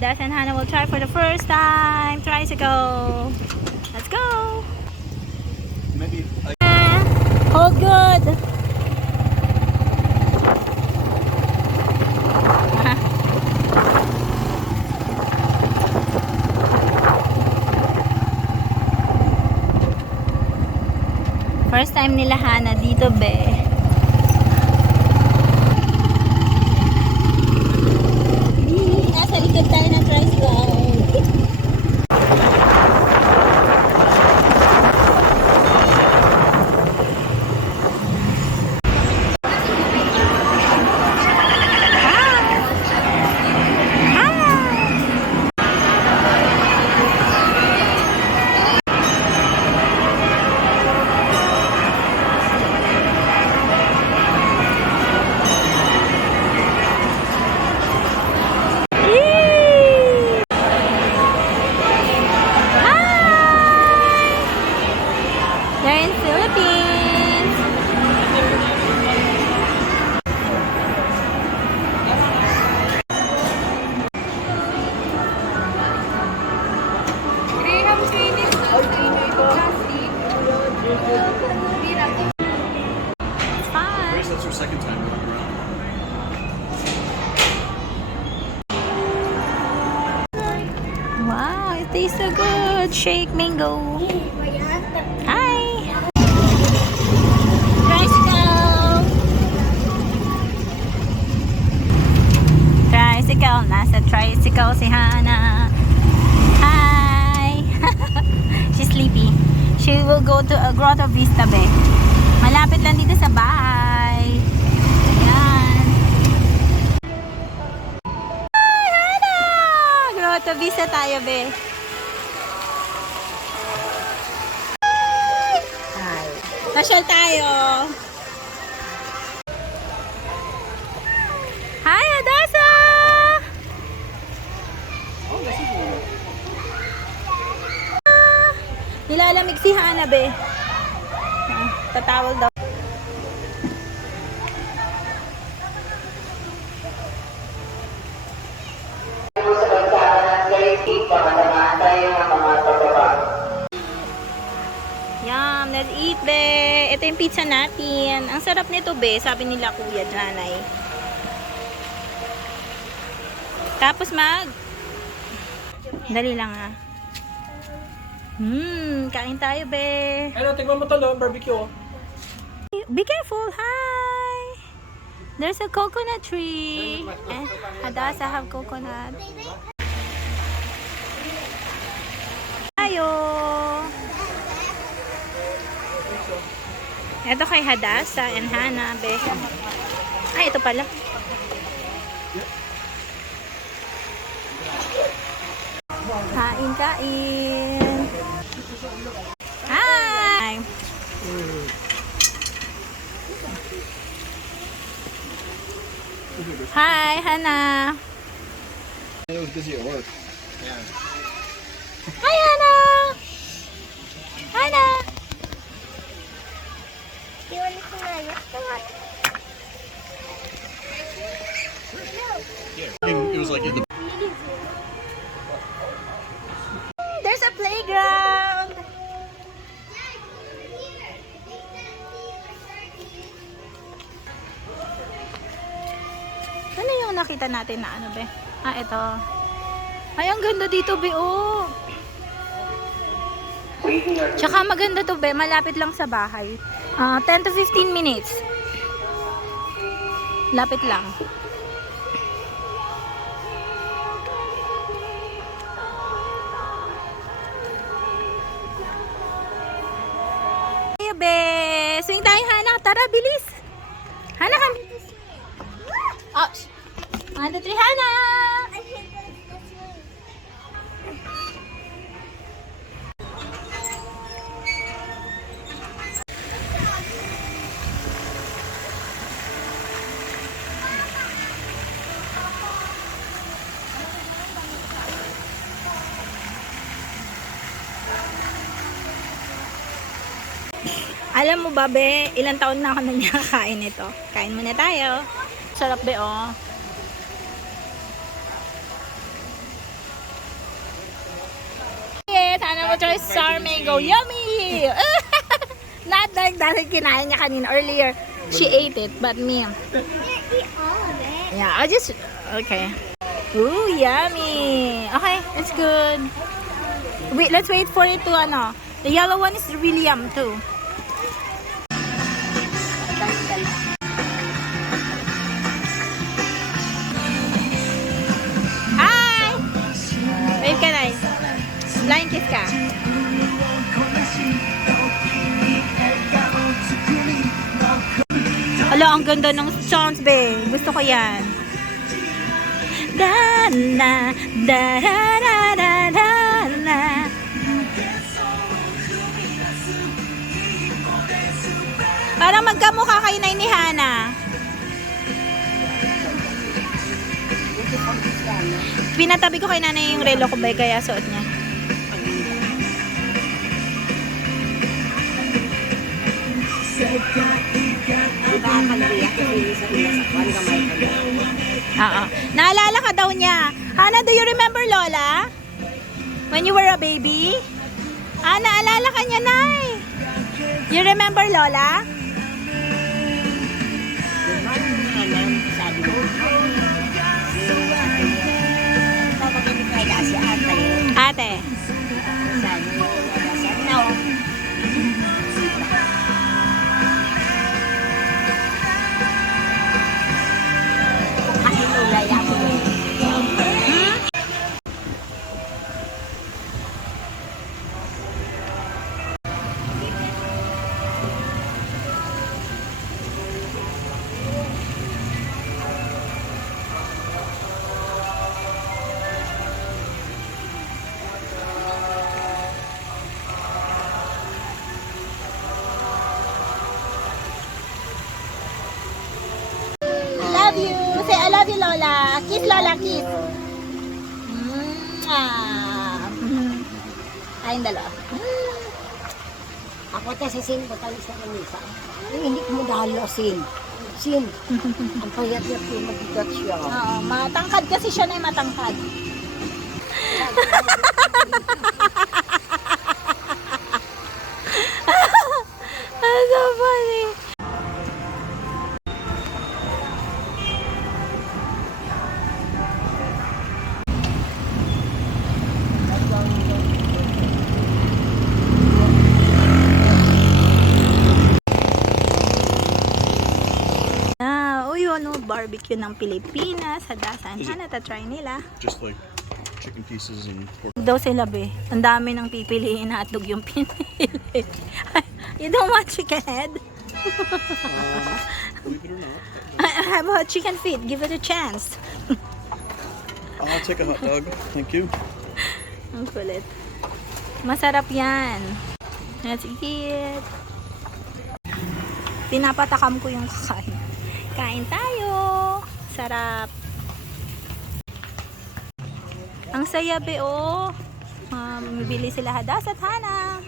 Das and Hannah will try for the first time. Tricycle. Let's go. Maybe like Hold good. First time nila Hannah dito, be. Nasa likod tayo ng tricycle. They're in Philippines. Fun. Grace, that's your second time going around. Wow, it tastes so good. Shake mango. Hi. Tricycle. Tricycle. Nasa tricycle si Hannah. Hi. She's sleepy. She will go to Grotto Vista Bay. Malapit lang dito sa bahay. Ayan. Hi, Hannah! Grotto Vista tayo, be. Hi. Pasyal tayo. Hi, Adasa! Nilalamig si Hannah, be. Tatawag daw. Yum, let's eat, be. Ito yung pizza natin. Ang sarap nito, be. Sabi nila kuya, nanay. Tapos dali lang, ha. Kain tayo, be. Ano, tingnan mo talo, barbecue. Be careful. Hi. There's a coconut tree. Adasa have coconut. Tayo. Ito kay Hadasa and Hannah, be. Ay, ito pala. Kain, kain. Hi. Hi, Hannah. I was busy at work. Yeah. Hi, Hannah. Hannah. It was like in the There's a playground. Ano yung nakita natin na ano, be? Ah, ito. Ay, ang ganda dito, be, oh. Tsaka maganda to, be. Malapit lang sa bahay. 10 to 15 minutes. Lapit lang. Ay, be. Swing tayo, Hannah. Tara, bilis. Hannah, kami. Ouch. 1, 2, 3, Hannah. Alam mo ba, be, ilang taon na ako na nakakain ito. Kain muna tayo. Sarap, be, oh. will try sour mango. Yummy! Not like dahil kinain niya kanina earlier. She ate it, but me. Yeah, I just... Okay. Ooh, yummy! Okay, it's good. Wait, let's wait for it to ano. The yellow one is really yum too. Hi! Wave ka na. Blind kiss ka. Hala, ang ganda ng sounds, be. Gusto ko yan. Da na da da da da da na. Parang magkamukha kayo na ni Hana. Pinatabi ko kay nanay yung relo ko ba kaya suot niya. Oo. Naalala ka daw niya. Hana, do you remember Lola? When you were a baby? Ah, naalala ka niya, Nay. You remember Lola? Ate. Love you. Say I love you, Lola. Kiss Lola, kiss. Ayun dalawa. Ako tayo sa sin, batali sa kanisa. Hindi ko madalo, sin. Sin. Ang payat-yat yung mabigat siya. Oo, matangkad kasi siya na yung matangkad. That's so funny. Barbecue ng Pilipinas, hadasan. Hana, ta-try nila. Just like chicken pieces and pork. Daw sila, be. Ang dami ng pipiliin na hotdog yung pinili. You don't want chicken head? Believe it or not. How about chicken feet? Give it a chance. I'll take a hot dog. Thank you. Ang kulit. Masarap yan. Let's eat. Pinapatakam ko yung kakain. Kain tayo. Sarap. Ang saya, be, oh. Bibili sila hadas at Hana.